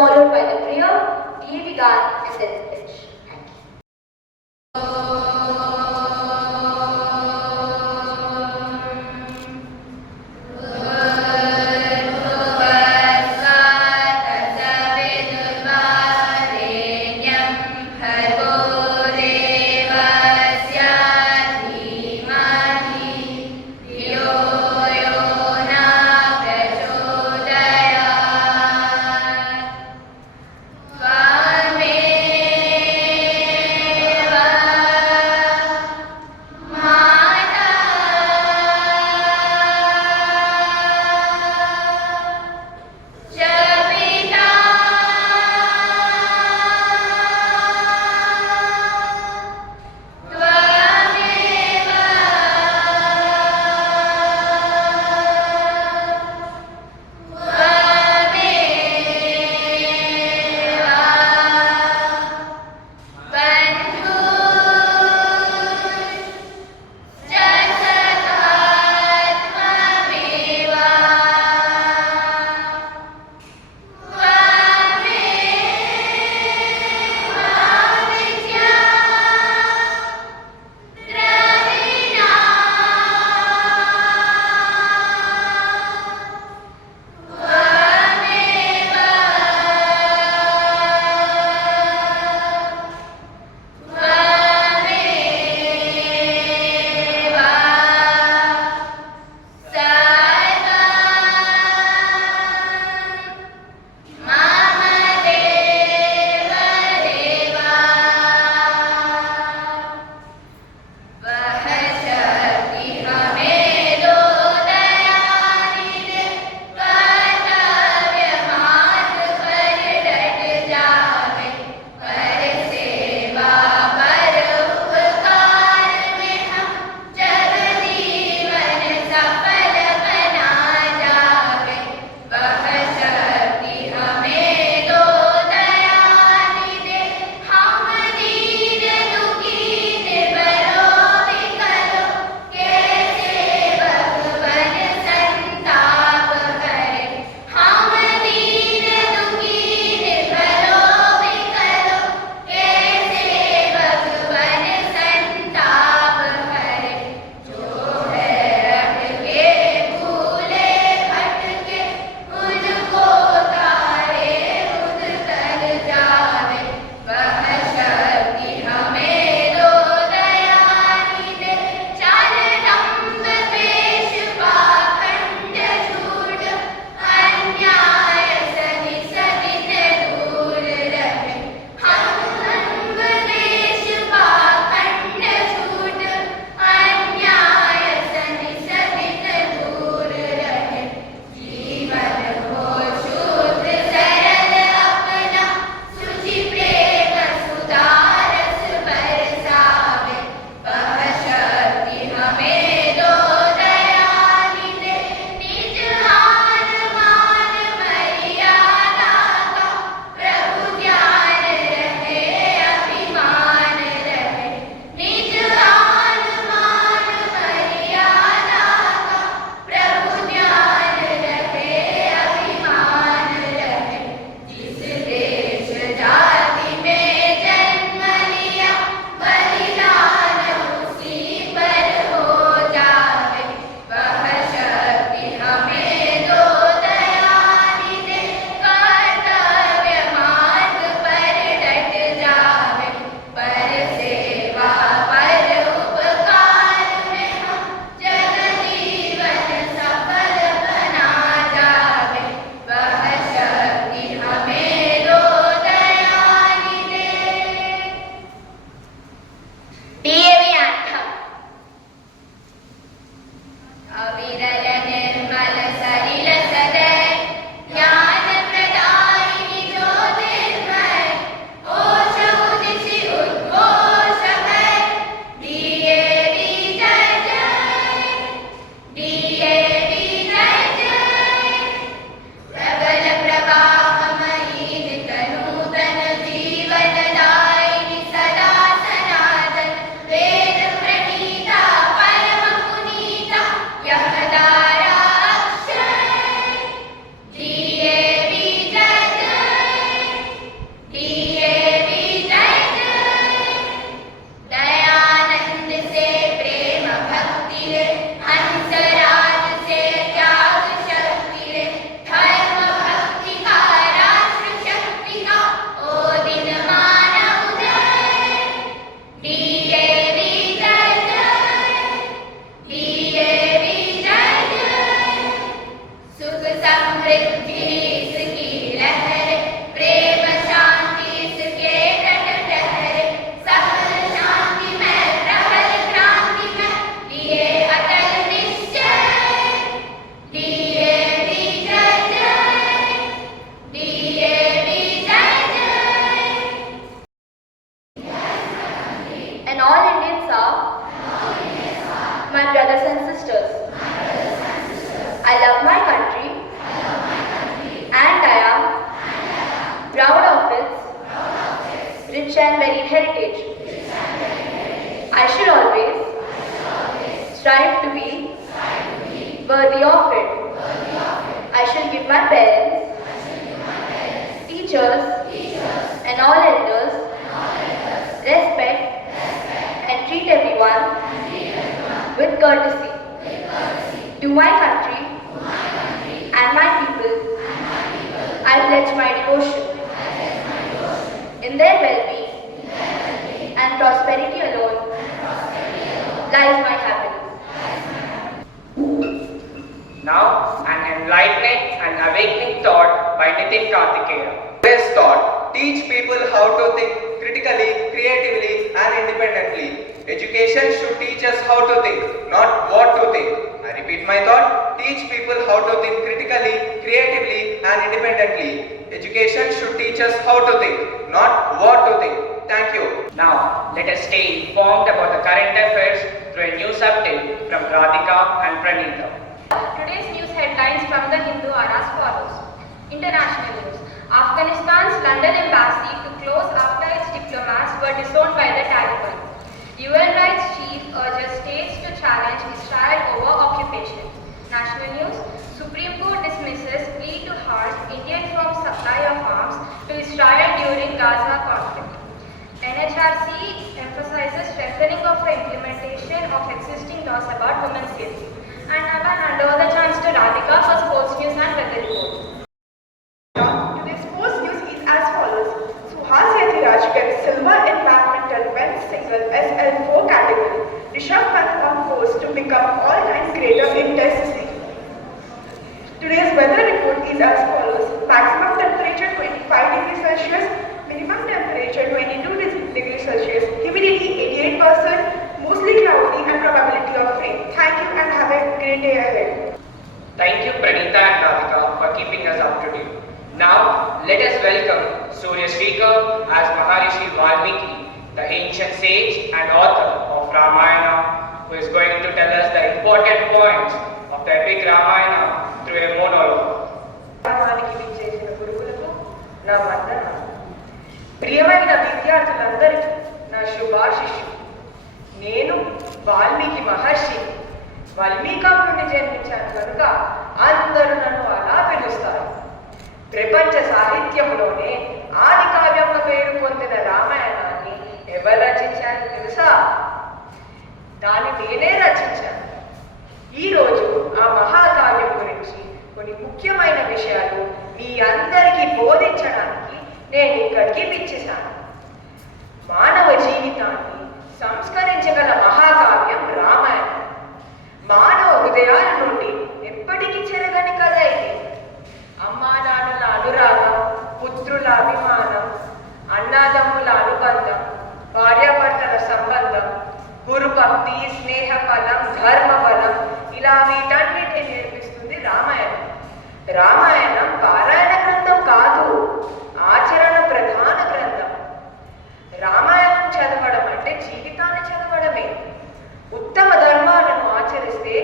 followed by the prayer, DAV Gaan, and then speech. Thank you. Amen. proud of its rich and varied heritage. I should always strive to be worthy of it. I shall give my parents, teachers, and all elders respect and treat everyone with courtesy. To my country and my people, I pledge my devotion. In their well-being and prosperity alone lies my happiness. Now, an enlightening and awakening thought by Nitin Karthikeya. Today's thought: teach people how to think critically, creatively, and independently. Education should teach us how to think, not what to think. I repeat my thought: teach people how to think critically, creatively, and independently. Education should teach us how to think, not what to think. Thank you. Now, let us stay informed about the current affairs through a news update from Radhika and Pranita. Today's news headlines from the Hindu are as follows. International news. Afghanistan's London embassy to close after its diplomats were disowned by the Taliban. UN rights chief urges states to challenge Israel over occupation. National news. Supreme Court dismisses plea to halt Indian firm supply of arms to Israel during Gaza conflict. NHRC emphasizes strengthening of the implementation of existing laws about women's safety. And now I hand over the chance to Radhika for sports news and weather report. Today's sports news is as follows. Suhas Yathiraj gets silver in badminton men's single SL4 category. Rishabh Pant on course to become all-time greater in Test C. Today's weather report is as follows. Maximum temperature 25 degrees Celsius, minimum temperature 22 degrees Celsius, humidity 88%, mostly cloudy and probability of rain. Thank you and have a great day ahead. Thank you, Pranita and Radhika, for keeping us up to date. Now, let us welcome Surya Srikar as Maharishi Valmiki, the ancient sage and author of Ramayana, who is going to tell us the important points of the epic Ramayana through a monologue. నా వందనాలు. ప్రియమైన విద్యార్థులందరికీ నా శుభాశిష్యులు. నేను వాల్మీకి మహర్షి వాల్మీకా నుండి జన్మించాను కనుక అందరూ నన్ను అలా పిలుస్తారు. ప్రపంచ సాహిత్యంలోనే ఆది కావ్యంగా పేరు పొందిన రామాయణాన్ని ఎవరు రచించారో తెలుసా? దాన్ని నేనే రచించాను. ఈరోజు ఆ మహాకావ్యం గురించి కొన్ని ముఖ్యమైన విషయాలు మీ అందరికీ బోధించడానికి నేను ఇక్కడికి విచ్చేశాను. మానవ జీవితాన్ని సంస్కరించగల మహాకావ్యం రామాయణం. మానవ హృదయాల నుండి ఎప్పటికీ చెరగని కథ ఇది. అమ్మా నాన్నల అనురాగం, పుత్రుల అభిమానం, అన్నాదమ్ముల అనుబంధం, భార్యాభర్తల సంబంధం, గురుభక్తి, స్నేహ బలం, ధర్మ బలం, ఇలా వీటన్నిటిని నేర్పిస్తుంది రామాయణం. రామాయణం పారాయణ గ్రంథం కాదు, ఆచరణ ప్రధాన గ్రంథం. రామాయణం చదవడం అంటే జీవితాన్ని చదవడమే. ఉత్తమ ధర్మాలను ఆచరిస్తే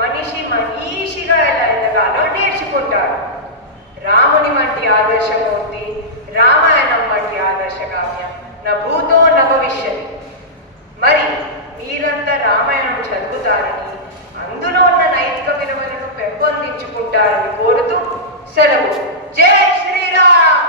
మనిషి మనీషిగా ఎలా ఎదగాలో నేర్చుకుంటాడు. రాముని వంటి ఆదర్శమూర్తి, రామాయణం వంటి ఆదర్శ కావ్యం నా భూతో నా భవిష్యత్. మరి మీరంతా రామాయణం చదువుతారని, అందులో ఉన్న నైతిక విలువలను పెంపొందించుకుంటారని కోరుతూ సెలవు. జై శ్రీరామ్.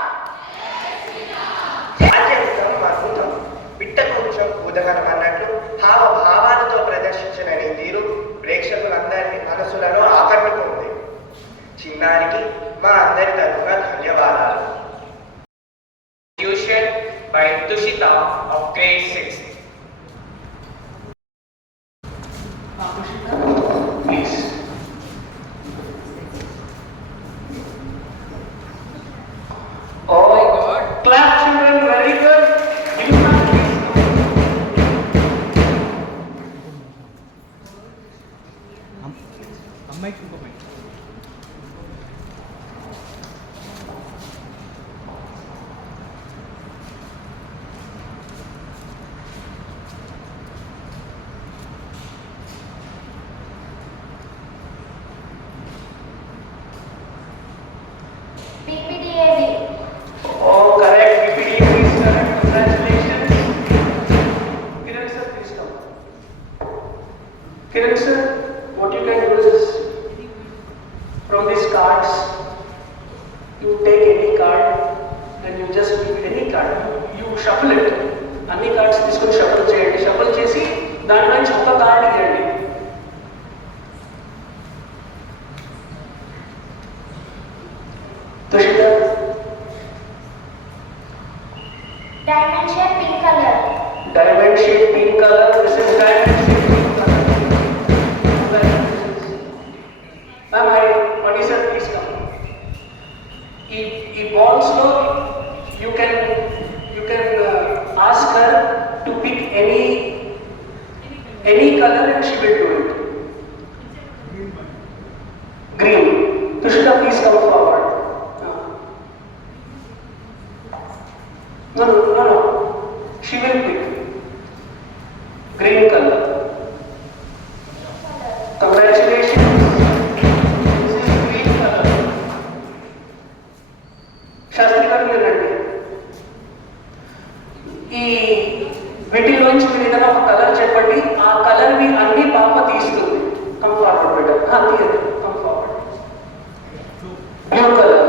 అద్భుతం. పిట్ట కొంచెం ఉదహరణ అన్నట్లు హావభావాలతో ప్రదర్శించిన నీ తీరు ప్రేక్షకులందరి మనసులను ఆకట్టుకుంది. చిన్నారికి మా అందరి తరఫున ధన్యవాదాలు. Tuition by Tushita of grade 6. Please. Oh my God! Clap, children. Very good. Give me one, please. అమ్మాయికి ఇంకో mic. Diamond shape pink color. Diamond shaped pink color. This is diamond shaped pink color. Ma'am, what is that? Please come. If ball slow, you can ask her to pick any color and she will do it. Green. Tushita, please come forward. No. She will pick green color. Congratulations. This is green color. Shastri garu మీరు రండి. ఈ వీటిలోంచి మీరు ఏదైనా ఒక colour చెప్పండి. ఆ colour ని అన్ని పాప తీస్తుంది. Come forward better. తీయదు. Come forward. Blue colour.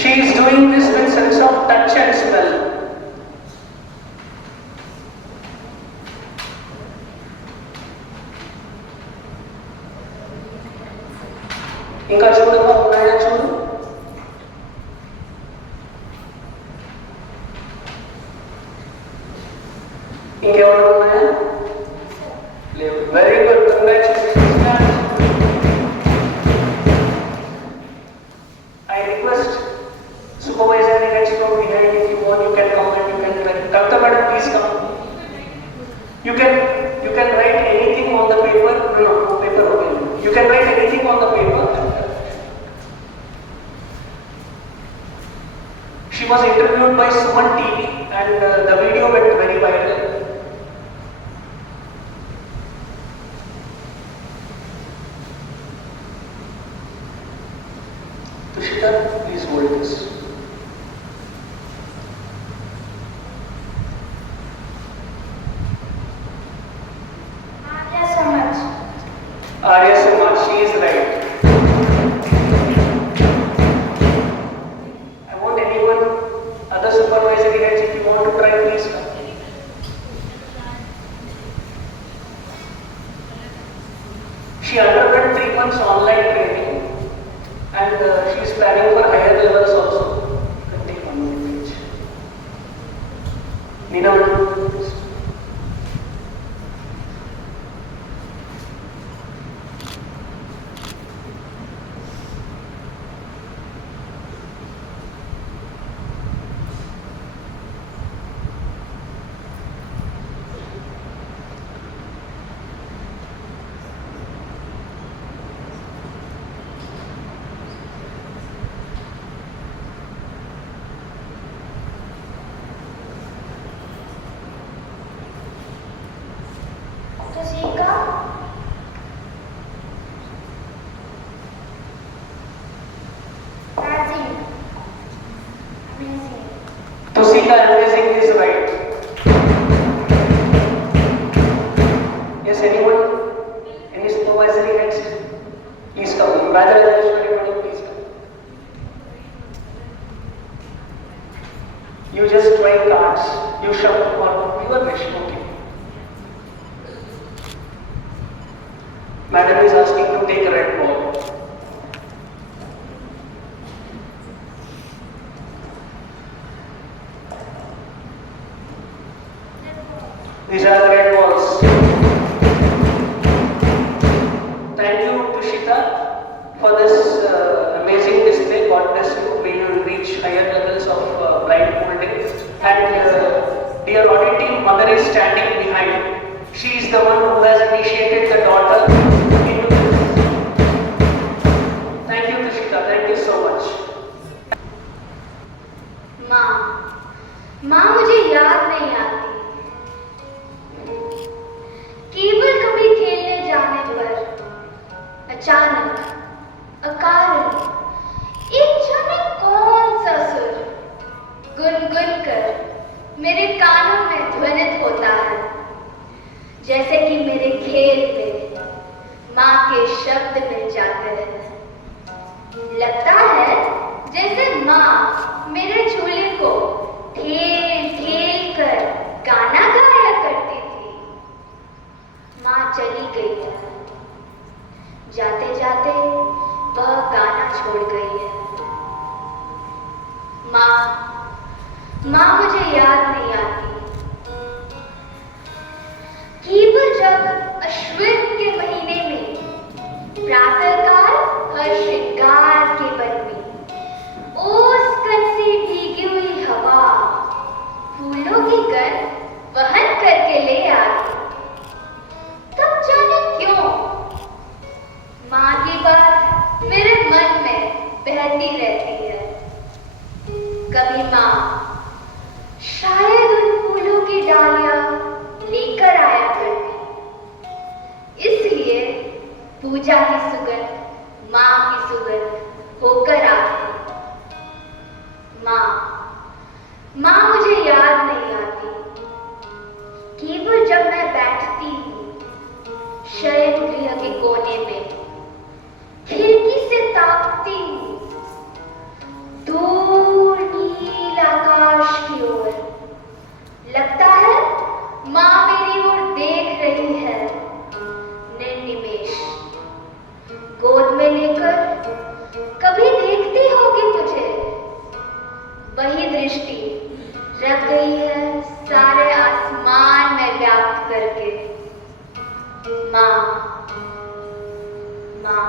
She is doing this with sense of touch and smell. ఇంకా చూడగా ఉన్నాయా చూడు. ఇంకెవరు ఉన్నాయా? లేవు. Very good. Congratulations. I request supervisor and heads from behind, if you want, you can come and you can write. Dr. Madam, please come. You can write anything on the paper. No, paper okay. You can write anything on the paper. She was interviewed by Suman TV and the video went very viral. Tushita, please hold this. Arya Samaj. Arya Samaj, she is right. I want anyone, other supervisory heads, if you want to try, please come. She underwent 3 months online training and she is planning for higher levels also. Take one more page. Nina, Tusika. Amazing. Tusika, amazing is right. Yes, anyone? Any supervisory heads? Please come. Radha Rajeshwari Madam, please come. You just try cards. You shuffle or your wish. Okay. Madam is asking to take a red ball. These are the red balls. Thank you, Tushita, for this amazing display. God bless you. May you reach higher levels of blindfolding. And dear auditing, mother is standing behind. She is the one who has initiated the daughter into this. Thank you, Tushita. Thank you so much. माँ मुझे याद नहीं आती। केवल कभी खेलने जाने पर अचानक अकारण एक जाने कौन सा सुर गुनगुन कर मेरे कानों में ध्वनित होता है, जैसे कि मेरे खेल में माँ के शब्द मिल जाते हैं। लगता है जैसे माँ माँ मुझे याद नहीं आती। केवल जब अश्विन के महीने में प्रातःकाल हर श्रृंगार के वन में ओस कन से भीगी हुई हवा फूलों की गंध वहन करके ले आती, तब जाने क्यों माँ की बात मेरे मन में बहती रहती है। कभी माँ शायद उन फूलों की डालियां लेकर आया करती, इसलिए पूजा की सुगंध माँ की सुगंध होकर आती। माँ मुझे याद नहीं आती। केवल जब मैं बैठती हूँ शयन गृह के कोने में, खिड़की से ताकती हूँ दूर नील आकाश की ओर, लगता है माँ मेरी ओर देख रही है निर्निमेष। गोद में लेकर कभी देखती होगी मुझे, वही दृष्टि रख गई है सारे आसमान में व्याप्त करके। माँ माँ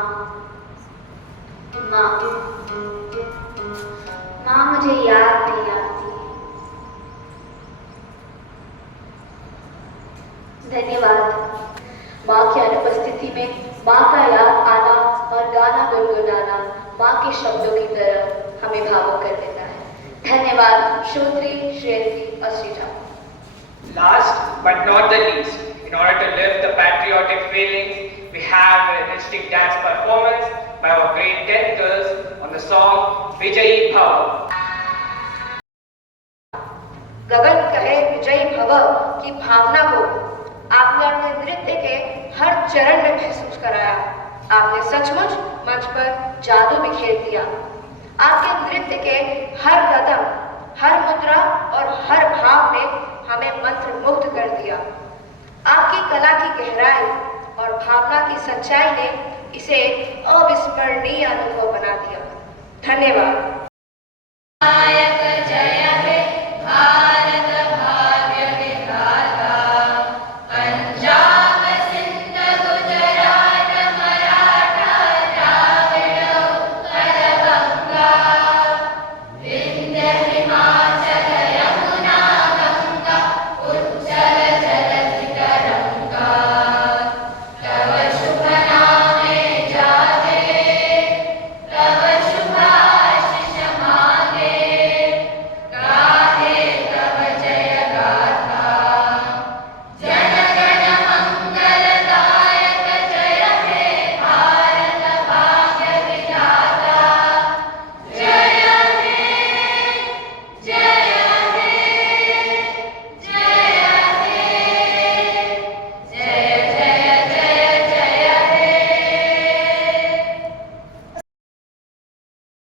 माँ माँ मुझे याद नहीं आती। धन्यवाद। माँ की अनुपस्थिति में माँ का याद आना और गाना गुनगुनाना माँ के शब्दों की तरह हमें भावुक कर देता है। धन्यवाद श्रोत्री, श्रेयसी और Sreeja. Last but not the least, in order to lift the patriotic feelings, we have an interesting dance performance by our great 10th girls on the song Vijayi Bhava. गगन कहे विजयी भव की भावना को आपने अपने नृत्य के हर चरण में महसूस कराया। आपने सचमुच मंच पर जादू बिखेर दिया। आपके नृत्य के हर कदम, हर मुद्रा और हर भाव ने हमें मंत्रमुग्ध कर दिया। आपकी कला की गहराई और भावना की सच्चाई ने इसे अविस्मरणीय अनुभव बना दिया। धन्यवाद।